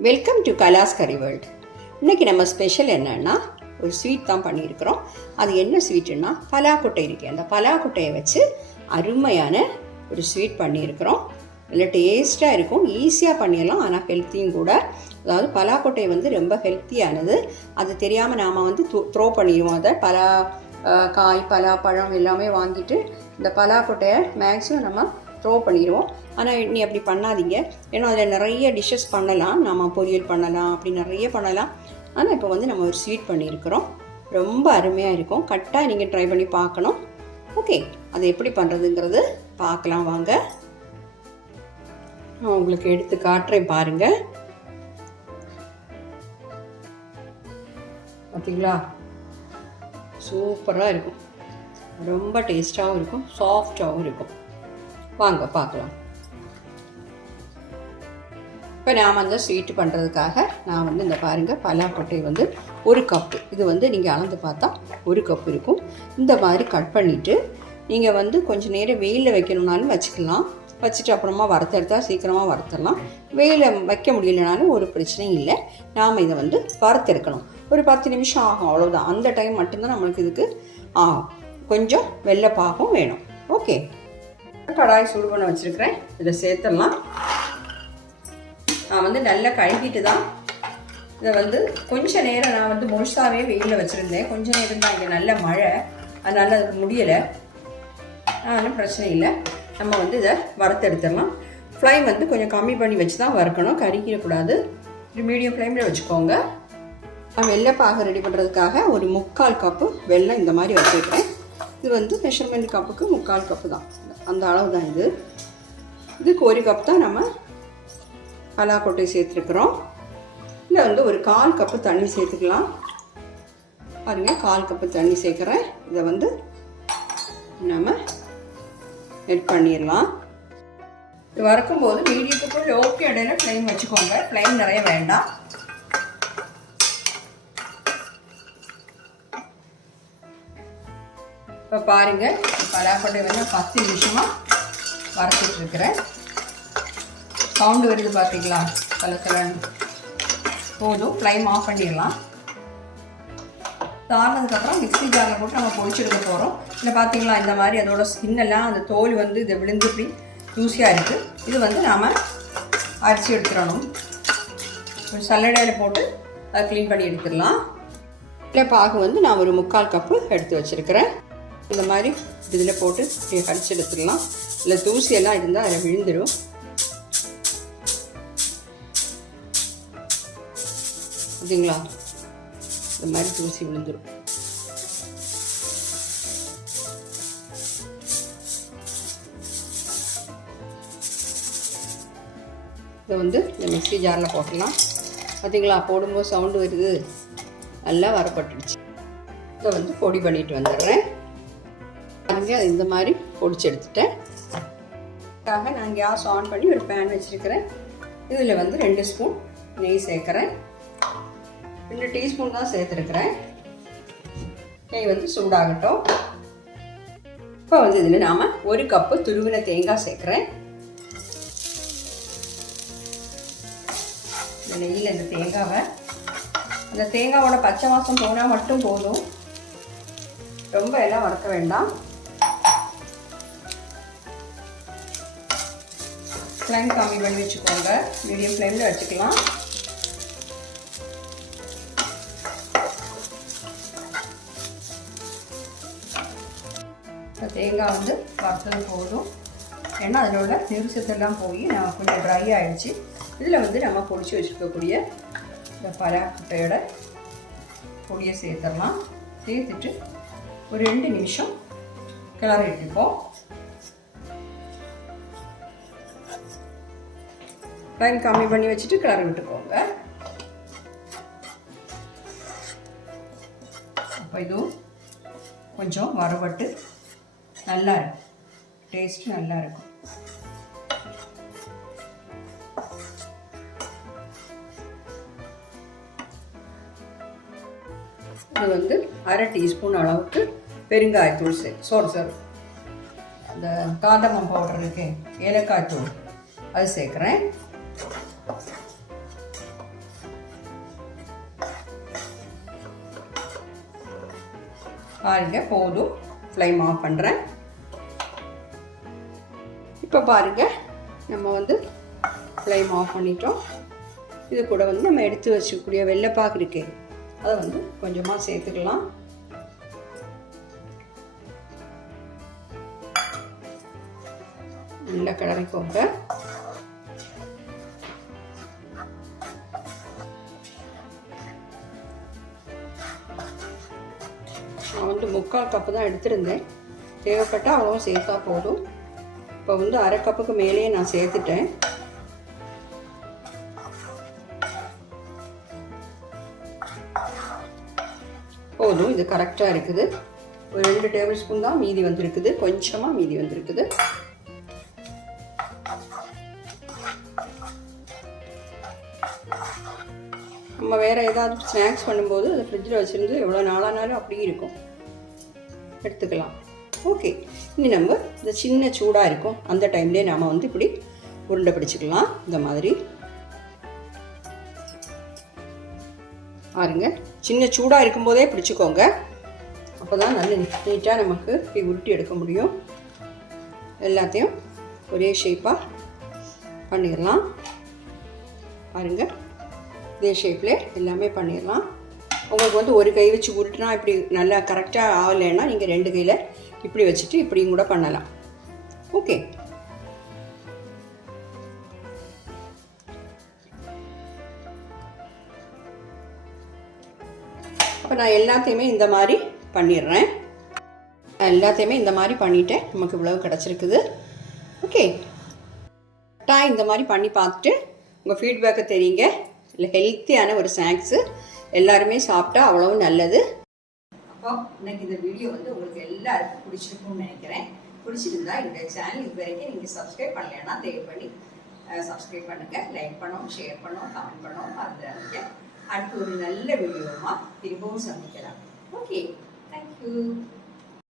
Welcome to கலாஸ் கரி world. இன்றைக்கி நம்ம ஸ்பெஷல் என்னென்னா ஒரு ஸ்வீட் தான் பண்ணியிருக்கிறோம். அது என்ன ஸ்வீட்டுன்னா பலாக்கொட்டை இருக்கு. அந்த பலாக்கொட்டையை வச்சு அருமையான ஒரு ஸ்வீட் பண்ணியிருக்கிறோம். இல்லை டேஸ்ட்டாக இருக்கும், ஈஸியாக பண்ணிடலாம், ஆனால் ஹெல்த்தியும் கூட. அதாவது பலாக்கொட்டை வந்து ரொம்ப ஹெல்த்தியானது. அது தெரியாமல் நாம் வந்து த்ரோ பண்ணிடுவோம். அதை காய் பலாப்பழம் எல்லாமே வாங்கிட்டு இந்த பலாக்கொட்டையை மேக்ஸிமம் நம்ம த்ரோ பண்ணிடுவோம். ஆனால் நீ அப்படி பண்ணாதீங்க. ஏன்னா அதில் நிறைய டிஷ்ஷஸ் பண்ணலாம். நம்ம பொரியல் பண்ணலாம், அப்படி நிறைய பண்ணலாம். ஆனால் இப்போ வந்து நம்ம ஒரு ஸ்வீட் பண்ணியிருக்கிறோம். ரொம்ப அருமையாக இருக்கும். கரெக்டாக நீங்கள் ட்ரை பண்ணி பார்க்கணும். ஓகே, அதை எப்படி பண்ணுறதுங்கிறது பார்க்கலாம் வாங்க. நான் உங்களுக்கு எடுத்து காட்டுறேன் பாருங்கள். பார்த்தீங்களா, சூப்பராக இருக்கும். ரொம்ப டேஸ்ட்டாகவும் இருக்கும், சாஃப்டாகவும் இருக்கும். வாங்க பார்க்கலாம். இப்போ நாம் அந்த ஸ்வீட்டு பண்ணுறதுக்காக நான் வந்து இந்த பாருங்கள், பலாக்கொட்டை வந்து 1 கப்பு. இது வந்து நீங்கள் அளந்து பார்த்தா 1 கப்பு இருக்கும். இந்த மாதிரி கட் பண்ணிவிட்டு நீங்கள் வந்து கொஞ்சம் நேரம் வெயிலில் வைக்கணுன்னாலும் வச்சுக்கலாம். வச்சுட்டு அப்புறமா வறுத்தெடுத்தா சீக்கிரமாக வறுத்துடலாம். வெயிலில் வைக்க முடியலனாலும் ஒரு பிரச்சனையும் இல்லை. நாம் இதை வந்து வறுத்தெடுக்கணும். ஒரு 10 நிமிஷம் ஆகும், அவ்வளோதான். அந்த டைம் மட்டும்தான் நம்மளுக்கு இதுக்கு ஆகும். கொஞ்சம் வெள்ளைப்பாகும் வேணும். ஓகே, கடாய் சூடு பண்ண வச்சுருக்கிறேன். இதை சேர்த்துடலாம். நான் வந்து நல்லா கழுவிட்டு தான் இதை வந்து கொஞ்சம் நேரம் நான் வந்து முழுசாகவே வெயிலில் வச்சுருந்தேன். கொஞ்சம் நேரம் தான், இங்கே நல்ல மழை, அதனால் அதுக்கு முடியலை. அதனால் பிரச்சனை இல்லை. நம்ம வந்து இதை வறுத்தெடுத்துடலாம். ஃப்ளைம் வந்து கொஞ்சம் கம்மி பண்ணி வச்சு தான் வறுக்கணும், கறிக்கிடக்கூடாது. ஒரு மீடியம் ஃப்ளைமில் வச்சுக்கோங்க. நான் வெள்ளைப்பாக ரெடி பண்ணுறதுக்காக ஒரு 3/4 கப்பு வெல்லம் இந்த மாதிரி வச்சுருக்கிறேன். இது வந்து மெஷர்மெண்ட் கப்புக்கு 3/4 கப்பு தான், அந்த அளவு தான் இது. இதுக்கு 1 கப் தான் நம்ம பலாக்கொட்டை சேர்த்துருக்குறோம். இதில் வந்து ஒரு 1/4 கப்பு தண்ணி சேர்த்துக்கலாம். பாருங்கள், 1/4 கப்பு தண்ணி சேர்க்குறேன். இதை வந்து நம்ம எட் பண்ணிடலாம். இது வறுக்கும்போது மீடியத்துக்கு லோக்கு இடையில ஃப்ளைம் வச்சுக்கோங்க. ஃப்ளைம் நிறைய வேண்டாம். இப்போ பாருங்கள், பலாக்கொட்டை வந்து 10 நிமிஷமாக வறுத்துட்ருக்கிறேன். சவுண்டு வருது பார்த்தீங்களா, கலக்கலன்னு. போதும், ஃப்ளைம் ஆஃப் பண்ணிடலாம். தாரினதுக்கப்புறம் மிக்ஸி ஜாரில் போட்டு நம்ம பொடிச்செடுக்க போகிறோம். இல்லை பார்த்தீங்களா, இந்த மாதிரி அதோட ஸ்கின்னெல்லாம், அந்த தோல் வந்து இதை விழுந்து இப்படி தூசியாக இருக்குது. இது வந்து நாம் அரிசி எடுத்துடணும். ஒரு சல்லடையில் போட்டு அதை க்ளீன் பண்ணி எடுத்துடலாம். இல்லை பாகு வந்து நான் ஒரு 3/4 கப்பு எடுத்து வச்சுருக்கிறேன். இந்த மாதிரி இதில் போட்டு கடிச்சு எடுத்துடலாம். இல்லை தூசியெல்லாம் இருந்தால் அதில் விழுந்துடும். பார்த்தீங்களா, இந்த மாதிரி தூசி விழுந்துடும். இதை வந்து இந்த மிக்ஸி ஜாரில் போட்டலாம். பார்த்தீங்களா, போடும்போது சவுண்டு வருது, நல்லா வரப்பட்டுடுச்சு. இதை வந்து பொடி பண்ணிட்டு வந்துடுறேன். பாருங்க, இந்த மாதிரி பொடிச்சு எடுத்துட்டேன். அதுக்காக நான் கேஸ் ஆன் பண்ணி ஒரு பேன் வச்சுருக்கிறேன். இதில் வந்து 2 ஸ்பூன் நெய் சேர்க்குறேன். 2 டீஸ்பூன் தான் சேர்த்துருக்குறேன். நெய் வந்து சூடாகட்டும். இப்போ வந்து இதில் நாம் 1 கப்பு துருவின தேங்காய் சேர்க்குறேன். இந்த நெய்யில் இந்த தேங்காவை, அந்த தேங்காவோட பச்சை வாசம் போனால் மட்டும் போதும், ரொம்ப எல்லாம் வறுக்க வேண்டாம். ஃப்ளைம் கம்மி பண்ணி வச்சுக்கோங்க, மீடியம் ஃப்ளேமில் வச்சுக்கலாம். தேங்காய் வந்து வறுத்தது போதும். ஏன்னா அதனோட நெருசத்தெல்லாம் போய் நம்ம கொஞ்சம் ட்ரை ஆகிடுச்சு. இதில் வந்து நம்ம பொடிச்சு வச்சுருக்கக்கூடிய இந்த பலாக்கொட்டையோட பொடியை சேர்த்துடலாம். சேர்த்துட்டு ஒரு 2 நிமிஷம் கிளறி எடுத்துப்போம். ஃப்ளைம் கம்மி பண்ணி வச்சுட்டு கிளறி விட்டுக்கோங்க. அப்போ இதுவும் கொஞ்சம் வறுபட்டு நல்லா இருக்கும், டேஸ்ட்டு நல்லா இருக்கும். இது வந்து 1/2 டீஸ்பூன் அளவுக்கு பெருங்காயத்தூள் அந்த காந்தமம் பவுடர் இருக்கு, ஏலக்காய் தூள், அது சேர்க்குறேன். பாருங்க போதும், ஃப்ளேம் ஆஃப் பண்ணுறேன். இப்போ பாருங்க நம்ம வந்து ஃப்ளேம் ஆஃப் பண்ணிட்டோம். இது கூட வந்து நம்ம எடுத்து வச்சுக்கூடிய வெள்ளைப்பாகு இருக்கு, அதை வந்து கொஞ்சமாக சேர்த்துக்கலாம். நல்லா கிளறிக்கோங்க. நான் வந்து 3/4 கப்பு தான் எடுத்திருந்தேன், தேவைப்பட்டால் அவ்வளோ சேர்த்தா போதும். இப்போ வந்து 1/2 கப்புக்கு மேலேயே நான் சேர்த்துட்டேன். போதும், இது கரெக்டாக இருக்குது. ஒரு 2 டேபிள் ஸ்பூன் தான் மீதி வந்திருக்குது, கொஞ்சமாக மீதி வந்திருக்குது. நம்ம வேறு ஏதாவது ஸ்நாக்ஸ் பண்ணும்போது அதை ஃப்ரிட்ஜில் வச்சுருந்து எவ்வளோ நாளானாலும் அப்படியே இருக்கும், எடுத்துக்கலாம். ஓகே, இனி நம்ம இந்த சின்ன சூடாக இருக்கும் அந்த டைம்லேயே நாம் வந்து இப்படி உருண்டை பிடிச்சிக்கலாம். இந்த மாதிரி பாருங்க, சின்ன சூடாக இருக்கும்போதே பிடிச்சிக்கோங்க, அப்போ தான் நல்ல நீட்டாக நமக்கு இப்படி உருட்டி எடுக்க முடியும். எல்லாத்தையும் ஒரே ஷேப்பாக பண்ணிடலாம். பாருங்க, இதே ஷேப்பில் எல்லாமே பண்ணிடலாம். உங்களுக்கு வந்து ஒரு கை வச்சு உருட்டுனா இப்படி நல்லா கரெக்டாக ஆகலைன்னா நீங்கள் 2 கையில் இப்படி வச்சுட்டு இப்படியும் கூட பண்ணலாம். ஓகே, அப்போ நான் எல்லாத்தையுமே இந்த மாதிரி பண்ணிடுறேன். எல்லாத்தையுமே இந்த மாதிரி பண்ணிவிட்டேன், நமக்கு இவ்வளவு கிடச்சிருக்குது. ஓகே, இந்த மாதிரி பண்ணி பார்த்துட்டு உங்கள் ஃபீட்பேக்கை தெரியுங்க. இல்லை ஹெல்த்தியான ஒரு ஸ்நாக்ஸு, எல்லாருமே சாப்பிட்டா அவ்வளவு நல்லது. அப்போ இன்னைக்கு இந்த வீடியோ வந்து உங்களுக்கு எல்லாருக்கும் பிடிச்சிருக்கும்னு நினைக்கிறேன். பிடிச்சிருந்தா என்னுடைய சேனல் இது வரைக்கும் நீங்கள் சப்ஸ்கிரைப் பண்ணலைன்னா தயவு பண்ணி சப்ஸ்கிரைப் பண்ணுங்கள், லைக் பண்ணோம், ஷேர் பண்ணோம், கமெண்ட் பண்ணோம். மறந்துடாதீங்க. அடுத்து ஒரு நல்ல வீடியோமா திரும்பவும் சந்திக்கலாம். Okay, thank you.